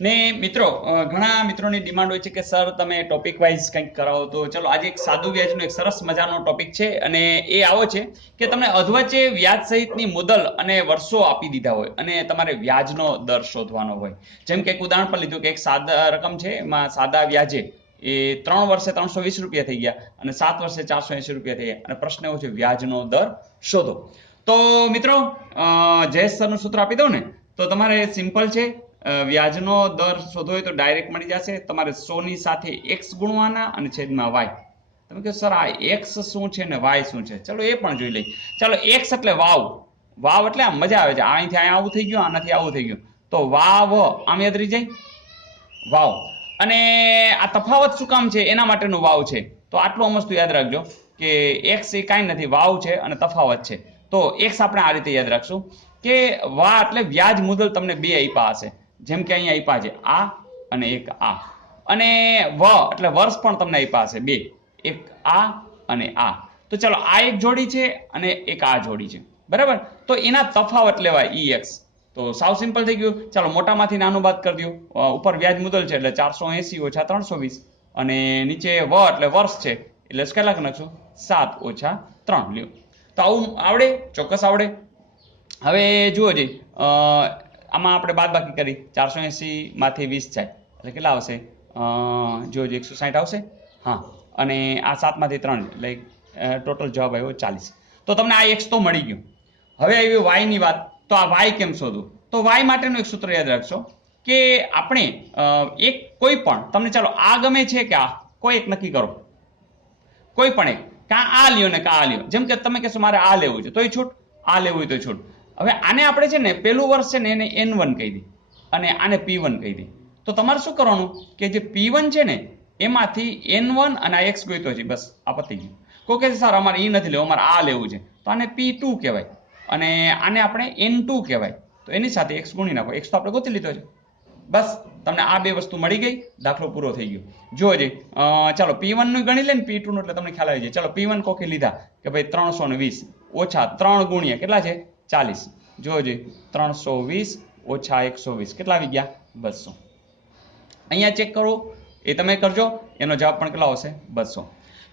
ને મિત્રો ઘણા મિત્રોની ડિમાન્ડ હોય છે કે સર તમે ટોપિક વાઇઝ કંઈક કરાવો, તો ચલો આજે એક સાદું વ્યાજનો એક સરસ મજાનો ટોપિક છે અને એ આવો છે કે તમને અધવચ્ચે વ્યાજ સહિતની મુદલ અને વર્ષો આપી દીધા હોય અને તમારે વ્યાજનો દર શોધવાનો હોય. જેમ કે એક ઉદાહરણ પર લીધું કે એક સાદા રકમ છે, એમાં સાદા વ્યાજે એ 3 વર્ષે 320 રૂપિયા થઈ ગયા અને 7 વર્ષે 480 રૂપિયા થઈ ગયા અને પ્રશ્ન એવો છે વ્યાજનો દર શોધો. તો મિત્રો જયેશ સરનું સૂત્ર આપી દઉં ને, તો તમારે સિમ્પલ છે. વ્યાજનો દર શોધવો હોય તો ડાયરેક્ટ મળી જશે. તમારે 100 ની સાથે x ગુણવાના અને છેદમાં y. તમે કહો સર આ x શું છે ને y શું છે, ચલો એ પણ જોઈ લઈએ. ચાલો x એટલે વાવ. વાવ એટલે આમ મજા આવે છે, અહીંથી અહીંયા આવું થઈ ગયું, આનાથી આવું થઈ ગયું, તો વાવ આમ યાદ રહી જાય, વાવ. અને આ તફાવત શું કામ છે એના માટેનું વાવ છે. તો આટલું વસ્તુ યાદ રાખજો કે x એ કાંઈ નથી, વાવ છે અને તફાવત છે. તો x આપણે આ રીતે યાદ રાખશું કે વા એટલે વ્યાજ મુદલ તમને બે આપ્યા હશે. જેમ કે અહીંયા આપ્યા છે આ અને એક આ, અને વ એટલે વર્ષ પણ તમને આપ્યા હશે બે, એક આ અને આ. તો ચલો આ એક જોડી છે અને એક આ જોડી છે, બરાબર. તો એના તફાવત લેવાય ex. તો સાવ સિમ્પલ થઈ ગયું. ચાલો મોટામાંથી નાનું બાદ કરી દો. ઉપર વ્યાજ મુદલ છે એટલે 480 ઓછા 320 અને નીચે વ એટલે વર્ષ છે એટલે કેટલા નાખશું 7 ઓછા 3 લ્યો. તો આવું આવડે, ચોક્કસ આવડે. હવે જુઓ જી, આમાં આપણે બાદબાકી કરી 480 માંથી 20 જાય એટલે કેટલા આવશે, જો 160 આવશે. હા, અને આ 7 માંથી 3 એટલે ટોટલ જવાબ આવ્યો 40. તો તમને આ x તો મળી ગયું. હવે આવી y ની વાત. તો આ y કેમ શોધવું? તો y માટેનું એક સૂત્ર યાદ રાખશો કે આપણે એક કોઈ પણ, તમને ચાલો આ ગમે છે કે આ, કોઈ એક નક્કી કરો, કોઈ પણ એક, કાં આ લ્યો ને કાં આ લ્યો. જેમ કે તમે કહેશો મારે આ લેવું છે તોય છૂટ, આ લેવું હોય તો છૂટ. હવે આને આપણે છે ને પેલું વર્ષ છે ને એને n1 કહી દઈએ અને આને p1 કહી દઈએ. તો તમારે શું કરવાનું કે જે p1 છે ને એમાંથી n1 અને આ x ગોઈતો છે, બસ આ પતી ગયું. કોઈ કહે સર અમારે એ નથી લેવું, અમારે આ લેવું છે, તો આને p2 કહેવાય અને આને આપણે n2 કહેવાય. તો એની સાથે x ગુણી નાખો, x તો આપણે ગોતી લીધો છે, બસ તમને આ બે વસ્તુ મળી ગઈ, દાખલો પૂરો થઈ ગયો. જોજે ચાલો p1 નું ગણી લે ને p2 નું, એટલે તમને ખ્યાલ આવી જાય. ચાલો p1 કોકે લીધા કે ભાઈ 320 ઓછા 3 ગુણ્યા કેટલા છે 40. જોજે 320 ઓછા 120 કેટલા આવી ગયા 200. અહીંયા ચેક કરો, એ તમે કરજો, એનો જવાબ પણ કેટલા આવશે 200.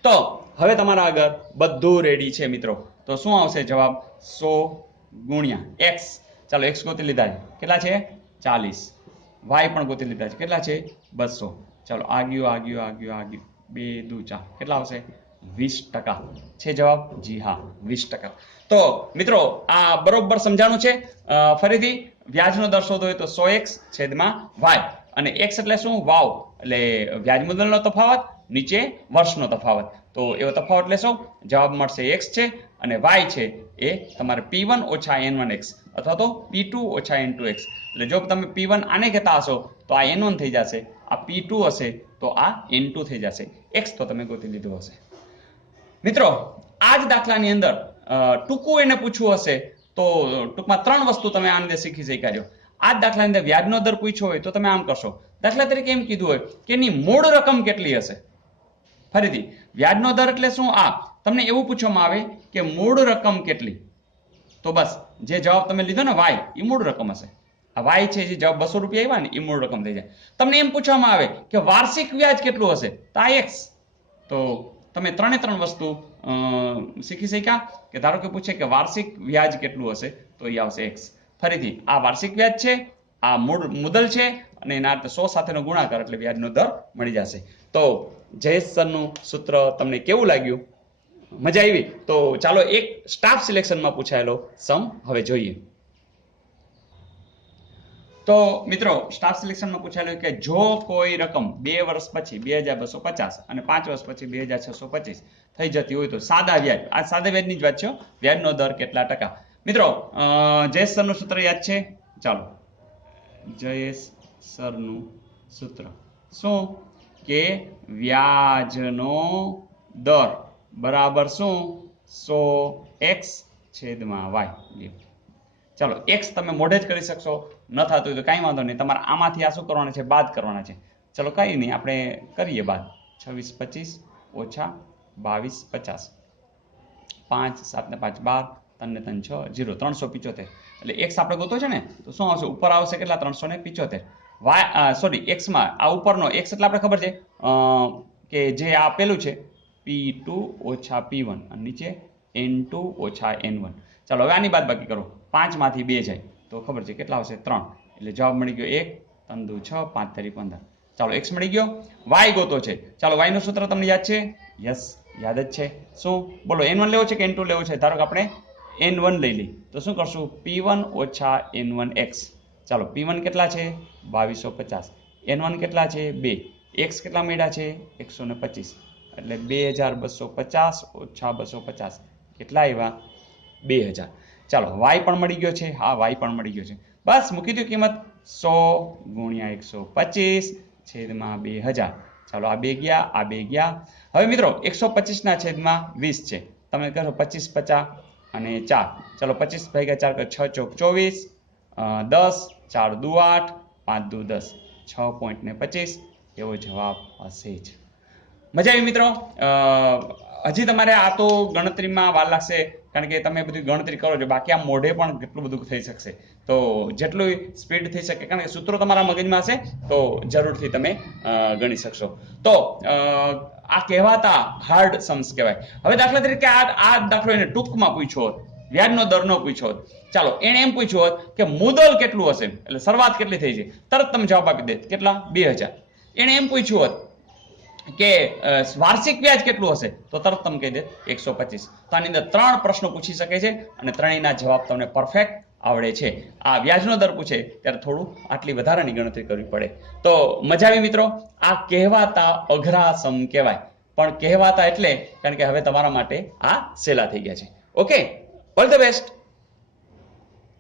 તો હવે તમારા આગળ બધું રેડી છે મિત્રો. તો શું આવશે જવાબ 100 ગુણ્યા x. ચાલો x ગોતી લીધા છે, કેટલા છે 40. y પણ ગોતી લીધા છે, કેટલા છે 200. ચાલો આગિયો 2 દુ 4 કેટલા આવશે 20% છે જવાબ. જી હા 20%. તો મિત્રો આ બરોબર સમજાણું છે. ફરીથી વ્યાજનો દર શોધવો હોય તો 100x છેદમાં y, અને x એટલે શું વાવ એટલે વ્યાજ મુદલનો તફાવત, નીચે વર્ષનો તફાવત. તો એવો તફાવત લેશો, જવાબ મળશે x છે અને y છે એ તમારે p1 ઓછા n1x અથવા તો p2 ઓછા n2x. એટલે જો તમે p1 આને કહેતા હશો તો આ n1 થઈ જશે, આ p2 હશે તો આ n2 થઈ જશે, x તો તમે ગોતી લીધું હશે. મિત્રો આ જ દાખલાની અંદર ટૂંકું એને પૂછવું હશે તો ટૂંકમાં 3 વસ્તુ તમે આ અંદર શીખી શકાયો. આ જ દાખલાની અંદર વ્યાજનો દર પૂછ્યો હોય તો તમે આમ કરશો. દાખલા તરીકે એમ કીધું હોય કે એની મૂળ રકમ કેટલી હશે. ફરીથી વ્યાજનો દર એટલે શું, આ તમને એવું પૂછવામાં આવે કે મૂળ રકમ કેટલી, તો બસ જે જવાબ તમે લીધો ને y એ મૂળ રકમ હશે. આ y છે જે જવાબ 200 રૂપિયા આવ્યા ને એ મૂળ રકમ થઈ જાય. તમને એમ પૂછવામાં આવે કે વાર્ષિક વ્યાજ કેટલું હશે, તો આ x. તો તમે 3 વસ્તુ શીખી શક્યા કે ધારો કે પૂછે કે વાર્ષિક વ્યાજ કેટલું હશે તો એ આવશે x. ફરીથી આ વાર્ષિક વ્યાજ છે, આ મૂળ મુદલ છે અને એના 100 સાથેનો ગુણાકાર એટલે વ્યાજનો દર મળી જશે. તો જયેશ સરનું સૂત્ર તમને કેવું લાગ્યું, મજા આવી? તો ચાલો એક સ્ટાફ સિલેક્શનમાં પૂછાયેલો સમ હવે જોઈએ. તો મિત્રો સ્ટાફ સિલેક્શનમાં પૂછાયેલું કે જો કોઈ રકમ 2 વર્ષ પછી 2250 અને 5 વર્ષ પછી 2625 થઈ જતી હોય તો સાદા વ્યાજ, આ સાદા વ્યાજની જ વાત છે, વ્યાજનો દર કેટલા ટકા? મિત્રો જયેશ સરનું સૂત્ર યાદ છે? ચાલો જયેશ સરનું સૂત્ર શું કે વ્યાજનો દર બરાબર શું 100x છેદમાં y. ચાલો x તમે મોઢે જ કરી શકશો, ન થતું હોય તો કાંઈ વાંધો નહીં, તમારે આમાંથી આ શું કરવાના છે, બાદ કરવાના છે. ચલો કંઈ નહીં, આપણે કરીએ બાદ. 2625 ઓછા 2250, 5 7 ને 5 12, 3 ને 3 6 0, 375. એટલે x આપણે ગોતો છે ને તો શું આવશે, ઉપર આવશે કેટલા 375, સોરી એક્સમાં આ ઉપરનો એક્સ એટલે આપણે ખબર છે કે જે આ પેલું છે P2 ઓછા P1 અને નીચે N2 ઓછા N1. ચાલો હવે આની બાદ બાકી કરો. 5 માંથી 2 જાય તો ખબર છે કેટલા આવશે 3. એટલે જવાબ મળી ગયો 1, 3 દુ 6, 5 તેરી 15. ચાલો x મળી ગયો. y ગોતો છે. ચાલો y નું સૂત્ર તમને યાદ છે? યસ, યાદ જ છે. શું બોલો, N1 લેવો છે કે N2 લેવો છે? ધારો કે આપણે N1 લઈ લઈએ તો શું કરશું? P1 ઓછા N1x. ચાલો P1 કેટલા છે? 2250. N1 કેટલા છે? 2. x કેટલા મળ્યા છે? 125. એટલે 2250 ઓછા 250 કેટલા આવ્યા? 2000. ચાલો y પણ મળી ગયો છે. હા, y પણ મળી ગયો છે. બસ મૂકી દો કિંમત 100 ગુણ્યા 125 છેદમાં 2000. ચાલો આ 2 ગયા, આ 2 ગયા. હવે મિત્રો 125 ના છેદમાં 20 છે. તમે કહો 25 50 અને 4. ચાલો 25 ભાગ્યા 4 6 ચોક 24, 10 4 દુ 8, 5 દુ 10, 6.25 એવો જવાબ હશે જ. મજા આવી મિત્રો? હજી તમારે આ તો ગણતરીમાં વાર લાગશે કારણ કે તમે બધી ગણતરી કરો છો, બાકી આ મોઢે પણ કેટલું બધું થઈ શકશે. તો જેટલું સ્પીડ થઈ શકે કારણ કે સૂત્રો તમારા મગજમાં હશે તો જરૂરથી તમે ગણી શકશો. તો આ કહેવાતા હાર્ડ सम्स કહેવાય. હવે દાખલા તરીકે આ દાખલો એને ટૂંકમાં પૂછ્યો હોત, વ્યાજનો દર નો પૂછ્યો હોત, ચાલો એને એમ પૂછ્યું હોત કે મુદલ કેટલું હશે, એટલે શરૂઆત કેટલી થઈ છે, તરત તમે જવાબ આપી દે કેટલા? 2000. એને એમ પૂછ્યું હોત કે વાર્ષિક વ્યાજ કેટલું હશે તો તરત તમે કહી દે 125. તો આની અંદર 3 પ્રશ્નો પૂછી શકે છે અને ત્રણેયના જવાબ તમને પરફેક્ટ આવડે છે. આ વ્યાજનો દર પૂછે ત્યારે થોડું આટલી વધારાની ગણતરી કરવી પડે. તો મજા આવી મિત્રો? આ કહેવાતા અઘરા સમ કહેવાય, પણ કહેવાતા એટલે કારણ કે હવે તમારા માટે આ સહેલા થઈ ગયા છે. Okay, all the best.